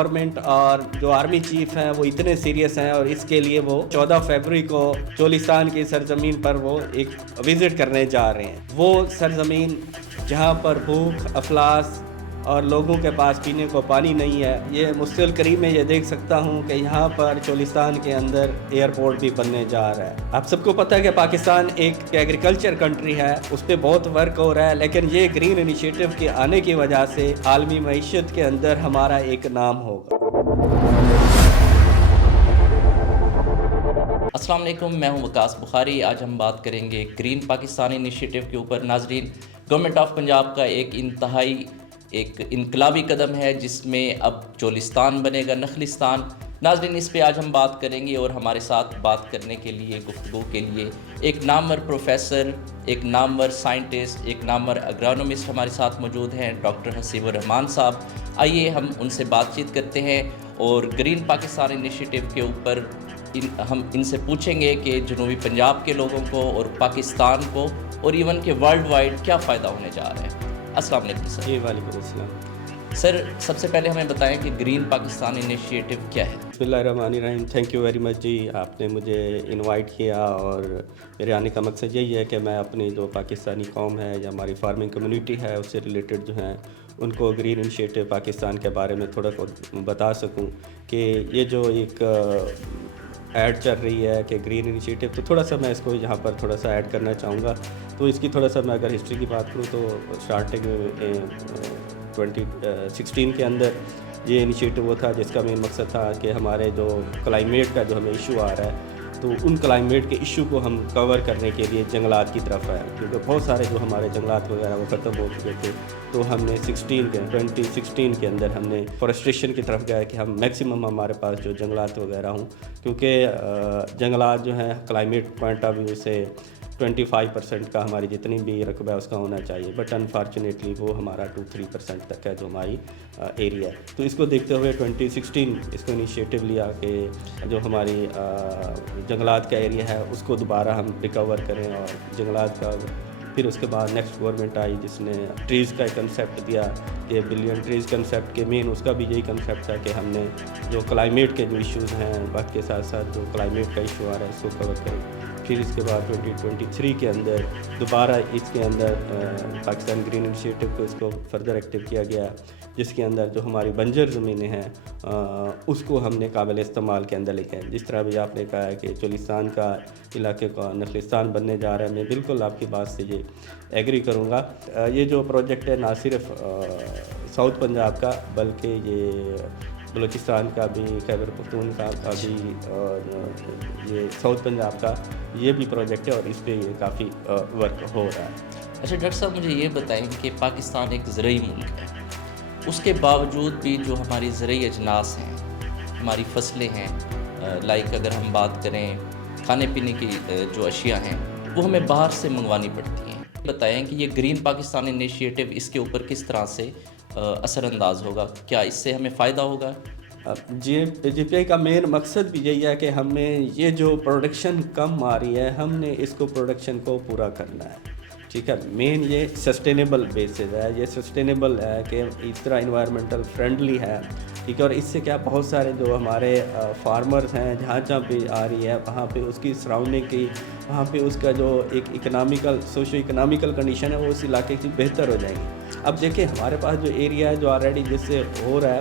Government اور جو army chief ہیں وہ اتنے سیریس ہیں اور اس کے لیے وہ 14 فروری کو چولستان کی سرزمین پر وہ ایک وزٹ کرنے جا رہے ہیں. وہ سرزمین جہاں پر بھوک افلاس اور لوگوں کے پاس پینے کو پانی نہیں ہے. یہ مستقبل قریب میں یہ دیکھ سکتا ہوں کہ یہاں پر چولستان کے اندر ایئرپورٹ بھی بننے جا رہا ہے. آپ سب کو پتہ ہے کہ پاکستان ایک ایگریکلچر کنٹری ہے, اس پہ بہت ورک ہو رہا ہے, لیکن یہ گرین انیشیٹو کے آنے کی وجہ سے عالمی معیشت کے اندر ہمارا ایک نام ہوگا. السلام علیکم, میں ہوں وکاس بخاری. آج ہم بات کریں گے گرین پاکستان انیشیٹو کے اوپر. ناظرین, گورنمنٹ آف پنجاب کا ایک انقلابی قدم ہے جس میں اب چولستان بنے گا نخلستان. ناظرین, اس پہ آج ہم بات کریں گے اور ہمارے ساتھ بات کرنے کے لیے, گفتگو کے لیے ایک نامور پروفیسر, ایک نامور سائنٹسٹ, ایک نامور اگرانومسٹ ہمارے ساتھ موجود ہیں, ڈاکٹر حسیب الرحمان صاحب. آئیے ہم ان سے بات چیت کرتے ہیں اور گرین پاکستان انیشیٹو کے اوپر ہم ان سے پوچھیں گے کہ جنوبی پنجاب کے لوگوں کو اور پاکستان کو اور ایون کہ ورلڈ وائڈ کیا فائدہ ہونے جا رہا ہے. السلام علیکم سر. جی وعلیکم السلام. سر, سب سے پہلے ہمیں بتائیں کہ گرین پاکستان انیشیٹو کیا ہے. بسم اللہ الرحمن الرحیم. تھینک یو ویری مچ جی, آپ نے مجھے انوائٹ کیا اور میرے آنے کا مقصد یہی ہے کہ میں اپنی جو پاکستانی قوم ہے یا ہماری فارمنگ کمیونٹی ہے اس سے ریلیٹڈ جو ہیں ان کو گرین انیشیٹو پاکستان کے بارے میں تھوڑا بتا سکوں کہ یہ جو ایک ایڈ چل رہی ہے کہ گرین انیشیٹو, تو تھوڑا سا میں اس کو یہاں پر تھوڑا سا ایڈ کرنا چاہوں گا. تو اس کی تھوڑا سا میں اگر ہسٹری کی بات کروں تو اسٹارٹنگ 2016 کے اندر یہ انیشیٹو وہ تھا جس کا مین مقصد تھا کہ ہمارے جو کلائمیٹ کا جو ہمیں ایشو آ رہا ہے تو ان کلائمیٹ کے ایشو کو ہم کور کرنے کے لیے جنگلات کی طرف آئے, کیونکہ بہت سارے جو ہمارے جنگلات وغیرہ وہ ختم ہو چکے تھے. تو ہم نے 2016 کے اندر ہم نے فورسٹریشن کی طرف گیا کہ ہم میکسیمم ہمارے پاس جو جنگلات وغیرہ ہوں, کیونکہ جنگلات جو ہیں کلائمیٹ پوائنٹ آف ویو سے 25% کا ہماری جتنی بھی رقبہ ہے اس کا ہونا چاہیے, بٹ انفارچونیٹلی وہ ہمارا 2-3% تک ہے جو ہماری ایریا ہے. تو اس کو دیکھتے ہوئے 2016 اس کو انیشیٹو لیا کہ جو ہماری جنگلات کا ایریا ہے اس کو دوبارہ ہم ریکور کریں, اور جنگلات کا پھر اس کے بعد نیکسٹ گورنمنٹ آئی جس نے ٹریز کا ایک کنسیپٹ دیا کہ بلین ٹریز کنسیپٹ کے مین اس کا بھی یہی کنسیپٹ تھا کہ ہم نے جو کلائمیٹ کے جو ایشوز ہیں وقت کے ساتھ ساتھ جو کلائمیٹ کا ایشو آ رہا ہے اس کو کور کریں. پھر اس کے بعد 2023 کے اندر دوبارہ اس کے اندر پاکستان گرین انیشیٹو کو اس کو فردر ایکٹیو کیا گیا, جس کے اندر جو ہماری بنجر زمینیں ہیں اس کو ہم نے قابل استعمال کے اندر لے کے, جس طرح بھی آپ نے کہا ہے کہ چولستان کا علاقے کا نخلستان بننے جا رہا ہے, میں بالکل آپ کی بات سے یہ ایگری کروں گا. یہ جو پروجیکٹ ہے نہ صرف ساؤتھ پنجاب کا بلکہ یہ بلوچستان کا بھی, خیبر پختونخوا کا بھی, اور یہ ساؤتھ پنجاب کا یہ بھی پروجیکٹ ہے اور اس پہ یہ کافی ورک ہو رہا ہے. اچھا ڈاکٹر صاحب, مجھے یہ بتائیں کہ پاکستان ایک زرعی ملک ہے, اس کے باوجود بھی جو ہماری زرعی اجناس ہیں, ہماری فصلیں ہیں, لائک اگر ہم بات کریں کھانے پینے کی جو اشیاء ہیں وہ ہمیں باہر سے منگوانی پڑتی ہیں. بتائیں کہ یہ گرین پاکستان انیشیٹو اس کے اوپر کس طرح سے اثر انداز ہوگا, کیا اس سے ہمیں فائدہ ہوگا؟ جی پی آئی کا مین مقصد بھی یہی ہے کہ ہمیں یہ جو پروڈکشن کم آ رہی ہے ہم نے اس کو پروڈکشن کو پورا کرنا ہے. ٹھیک ہے, مین یہ سسٹینیبل بیسز ہے, یہ سسٹینیبل ہے کہ اس طرح انوائرمنٹل فرینڈلی ہے. ٹھیک ہے, اور اس سے کیا بہت سارے جو ہمارے فارمرز ہیں جہاں پہ آ رہی ہے وہاں پہ اس کی سراؤنڈنگ کی, وہاں پہ اس کا جو ایک سوشو اکنامیکل کنڈیشن ہے وہ اس علاقے کی بہتر ہو جائے گی. اب دیکھیں ہمارے پاس جو ایریا ہے جو آلریڈی جس سے ہو رہا ہے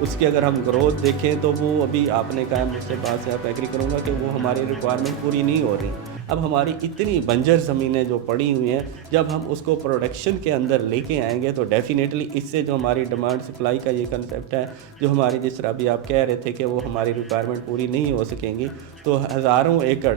اس کی اگر ہم گروتھ دیکھیں تو وہ ابھی آپ نے کہا, مجھ سے بات سے آپ ایگری کروں گا کہ وہ ہماری ریکوائرمنٹ پوری نہیں ہو رہی. اب ہماری اتنی بنجر زمینیں جو پڑی ہوئی ہیں جب ہم اس کو پروڈکشن کے اندر لے کے آئیں گے تو ڈیفینیٹلی اس سے جو ہماری ڈیمانڈ سپلائی کا یہ کنسیپٹ ہے جو ہماری جس طرح بھی آپ کہہ رہے تھے کہ وہ ہماری ریکوائرمنٹ پوری نہیں ہو سکیں گی, تو ہزاروں ایکڑ,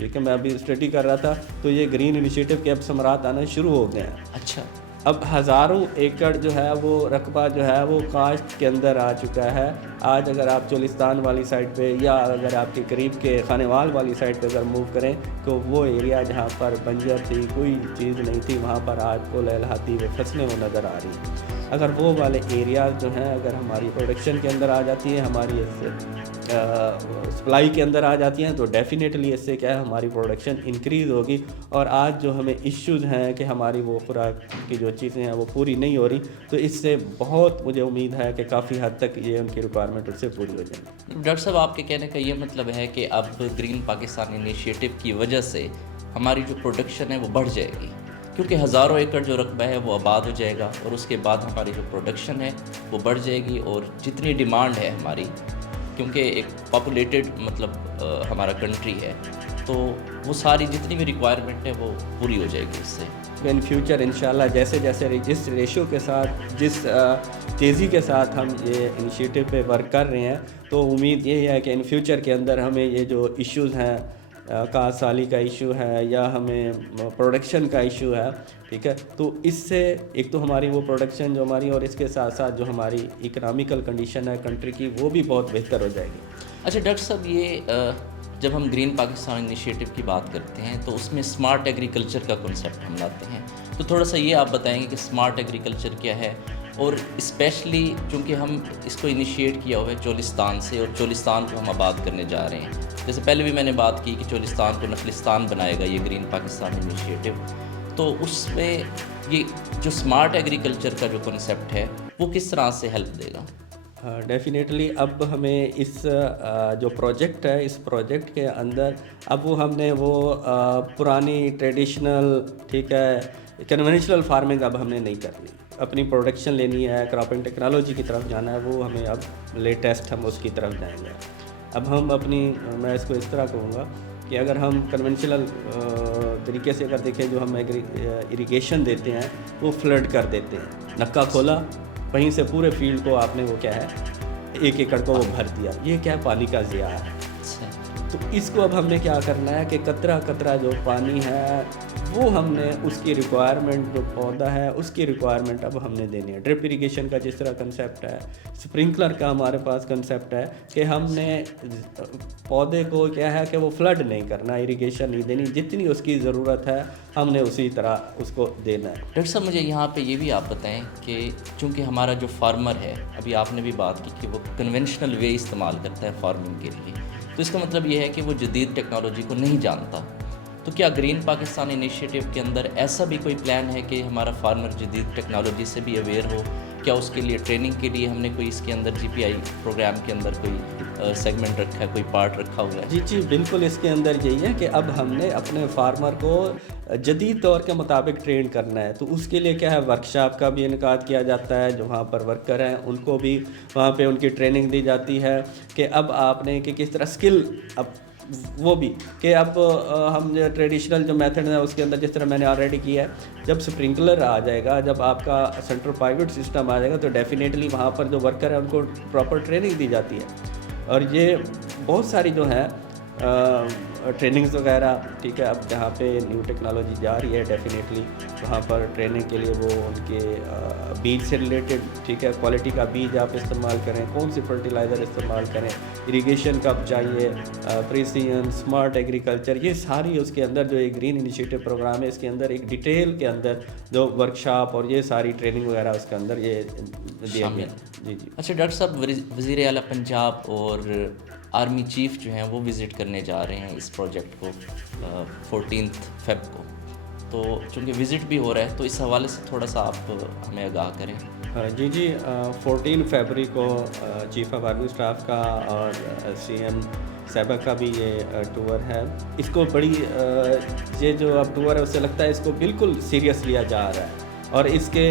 دیکھیں میں ابھی اسٹڈی کر رہا تھا تو یہ گرین انیشیٹو کے اب ثمرات آنا شروع ہو گئے ہیں. اچھا, اب ہزاروں ایکڑ جو ہے وہ رقبہ جو ہے وہ کاشت کے اندر آ چکا ہے. آج اگر آپ چولستان والی سائڈ پہ یا اگر آپ کے قریب کے خانوال والی سائڈ پہ اگر موو کریں تو وہ ایریا جہاں پر بنجر تھی, کوئی چیز نہیں تھی, وہاں پر آج کو لہلہاتی ہوئے فصلیں وہ نظر آ رہی ہیں. اگر وہ والے ایریاز جو ہیں اگر ہماری پروڈکشن کے اندر آ جاتی ہیں، ہماری اس سے سپلائی کے اندر آ جاتی ہیں، تو ڈیفینیٹلی اس سے کیا ہے ہماری پروڈکشن انکریز ہوگی. اور آج جو ہمیں ایشوز ہیں کہ ہماری وہ خوراک کی جو چیزیں ہیں وہ پوری نہیں ہو رہی، تو اس سے بہت مجھے امید ہے کہ کافی حد تک یہ ان کی ریکوائرمنٹ اس سے پوری ہو جائیں گی. ڈاکٹر صاحب، آپ کے کہنے کا یہ مطلب ہے کہ اب گرین پاکستان انیشیٹو کی وجہ سے ہماری جو پروڈکشن ہے وہ بڑھ جائے گی، کیونکہ ہزاروں ایکڑ جو رقبہ ہے وہ آباد ہو جائے گا، اور اس کے بعد ہماری جو پروڈکشن ہے وہ بڑھ جائے گی، اور جتنی ڈیمانڈ ہے ہماری، کیونکہ ایک پاپولیٹڈ مطلب ہمارا کنٹری ہے، تو وہ ساری جتنی بھی ریکوائرمنٹ ہے وہ پوری ہو جائے گی اس سے. ان فیوچر انشاءاللہ جیسے جس ریشو کے ساتھ، جس تیزی کے ساتھ ہم یہ انیشیٹو پہ ورک کر رہے ہیں، تو امید یہ ہے کہ ان فیوچر کے اندر ہمیں یہ جو ایشوز ہیں، کاس سالی کا ایشو ہے یا ہمیں پروڈکشن کا ایشو ہے، ٹھیک ہے، تو اس سے ایک تو ہماری وہ پروڈکشن جو ہماری، اور اس کے ساتھ ساتھ جو ہماری اکنامیکل کنڈیشن ہے کنٹری کی، وہ بھی بہت بہتر ہو جائے گی. اچھا ڈاکٹر صاحب، یہ جب ہم گرین پاکستان انیشیٹو کی بات کرتے ہیں تو اس میں اسمارٹ ایگریکلچر کا کنسیپٹ ہم لاتے ہیں، تو تھوڑا سا یہ آپ بتائیں گے کہ اسمارٹ ایگریکلچر کیا ہے، اور اسپیشلی چونکہ ہم اس کو انیشیٹ کیا ہوا ہے چولستان سے، اور چولستان کو ہم آباد کرنے جا رہے ہیں. جیسے پہلے بھی میں نے بات کی کہ چولستان کو نخلستان بنائے گا یہ گرین پاکستان انیشیٹو، تو اس میں یہ جو اسمارٹ ایگریکلچر کا جو کنسیپٹ ہے وہ کس طرح سے ہیلپ دے گا؟ ڈیفینیٹلی اب ہمیں اس جو پروجیکٹ ہے، اس پروجیکٹ کے اندر اب وہ ہم نے وہ پرانی ٹریڈیشنل، ٹھیک ہے، کنونشنل فارمنگ اب ہم نے نہیں کرنی، اپنی پروڈکشن لینی ہے، کراپنگ ٹیکنالوجی کی طرف جانا ہے، وہ ہمیں اب لیٹسٹ ہم اس کی طرف جائیں گے. اب ہم اپنی، میں اس کو اس طرح کہوں گا کہ اگر ہم کنونشنل طریقے سے اگر دیکھیں، جو ہم اریگیشن دیتے ہیں وہ فلڈ کر دیتے ہیں، نکا کھولا، وہیں سے پورے فیلڈ کو آپ نے وہ کیا ہے 1 ایکڑ کو وہ بھر دیا، یہ کیا ہے پانی کا ضیاع ہے. تو اس کو اب ہم نے کیا کرنا ہے کہ قطرہ قطرہ جو پانی ہے وہ ہم نے اس کی ریکوائرمنٹ، جو پودا ہے اس کی ریکوائرمنٹ اب ہم نے دینی ہے. ڈرپ اریگیشن کا جس طرح کنسیپٹ ہے، اسپرنکلر کا ہمارے پاس کنسیپٹ ہے کہ ہم نے پودے کو کیا ہے کہ وہ فلڈ نہیں کرنا، اریگیشن نہیں دینی، جتنی اس کی ضرورت ہے ہم نے اسی طرح اس کو دینا ہے. ڈاکٹر صاحب، مجھے یہاں پہ یہ بھی آپ بتائیں کہ چونکہ ہمارا جو فارمر ہے، ابھی آپ نے بھی بات کی کہ وہ کنونشنل وے استعمال کرتا ہے فارمنگ کے لیے، تو اس کا مطلب یہ ہے کہ وہ جدید ٹیکنالوجی کو نہیں جانتا، تو کیا گرین پاکستان انیشیٹو کے اندر ایسا بھی کوئی پلان ہے کہ ہمارا فارمر جدید ٹیکنالوجی سے بھی اویئر ہو؟ کیا اس کے لیے ٹریننگ کے لیے ہم نے کوئی اس کے اندر GPI پروگرام کے اندر کوئی سیگمنٹ رکھا ہے، کوئی پارٹ رکھا ہوا ہے؟ جی بالکل، اس کے اندر یہی ہے کہ اب ہم نے اپنے فارمر کو جدید طور کے مطابق ٹرین کرنا ہے، تو اس کے لیے کیا ہے ورکشاپ کا بھی انعقاد کیا جاتا ہے، جو وہاں پر ورکر ہیں ان کو بھی وہاں پہ ان کی ٹریننگ دی جاتی ہے کہ اب آپ نے کہ کس طرح اسکل، اب وہ بھی کہ اب ہم جو ٹریڈیشنل جو میتھڈ ہے اس کے اندر جس طرح میں نے آلریڈی کیا ہے، جب سپرنکلر آ جائے گا، جب آپ کا سینٹرل پائیوٹ سسٹم آ جائے گا، تو ڈیفینیٹلی وہاں پر جو ورکر ہیں ان کو پراپر ٹریننگ دی جاتی ہے. اور یہ بہت ساری جو ہیں ٹریننگز وغیرہ، ٹھیک ہے، اب جہاں پہ نیو ٹیکنالوجی جا رہی ہے ڈیفینیٹلی وہاں پر ٹریننگ کے لیے وہ ان کے بیج سے ریلیٹڈ، ٹھیک ہے، کوالٹی کا بیج آپ استعمال کریں، کون سی فرٹیلائزر استعمال کریں، اریگیشن کب چاہیے، پریسیجن، اسمارٹ ایگریکلچر، یہ ساری اس کے اندر جو ایک گرین انیشیٹو پروگرام ہے اس کے اندر ایک ڈیٹیل کے اندر جو ورکشاپ اور یہ ساری ٹریننگ وغیرہ اس کے اندر یہ دیا گیا. جی. اچھا ڈاکٹر صاحب، وزیر اعلیٰ پنجاب اور آرمی چیف جو ہیں وہ وزٹ کرنے جا رہے ہیں اس پروجیکٹ کو 14 فیب کو، تو چونکہ وزٹ بھی ہو رہا ہے تو اس حوالے سے تھوڑا سا آپ ہمیں آگاہ کریں. جی 14 فیبری کو چیف آف آرمی اسٹاف کا اور CM صاحبہ کا بھی یہ ٹور ہے. اس کو بڑی یہ جو اب ٹور ہے اس سے لگتا ہے اس کو بالکل سیریس لیا جا رہا ہے، اور اس کے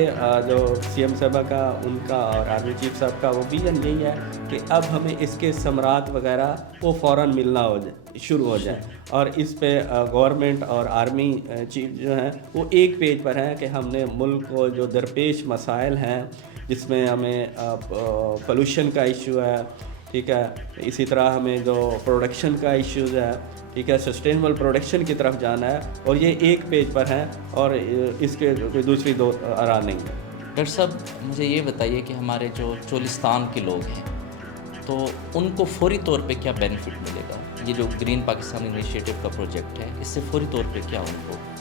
جو CM صاحبہ کا، ان کا اور آرمی چیف صاحب کا وہ ویژن یہی ہے کہ اب ہمیں اس کے ثمرات وغیرہ وہ فوراً ملنا شروع ہو جائے، اور اس پہ گورنمنٹ اور آرمی چیف جو ہیں وہ ایک پیج پر ہیں کہ ہم نے ملک کو جو درپیش مسائل ہیں، جس میں ہمیں پولوشن کا ایشو ہے، ٹھیک ہے، اسی طرح ہمیں جو پروڈکشن کا ایشوز ہے، ٹھیک ہے، سسٹینیبل پروڈکشن کی طرف جانا ہے، اور یہ ایک پیج پر ہیں اور اس کے کوئی دوسری دو آرا نہیں ہے. ڈاکٹر صاحب، مجھے یہ بتائیے کہ ہمارے جو چولستان کے لوگ ہیں تو ان کو فوری طور پہ کیا بینیفٹ ملے گا؟ یہ جو گرین پاکستان انیشیٹو کا پروجیکٹ ہے اس سے فوری طور پہ کیا ان کو